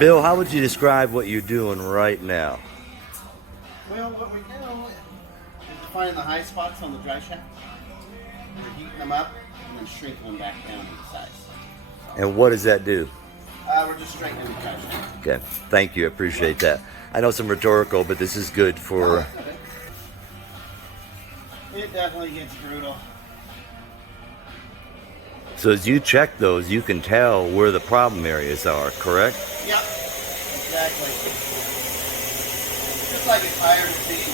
Bill, how would you describe what you're doing right now? Well, what we do is finding the high spots on the dry shaft. We're heating them up and then shrinking them back down to size. And what does that do? We're just straightening the dry shaft. Okay, thank you, appreciate that. I know some rhetorical, but this is good for... It definitely gets brutal. So as you check those, you can tell where the problem areas are, correct? Yep, exactly. Just like a tire machine.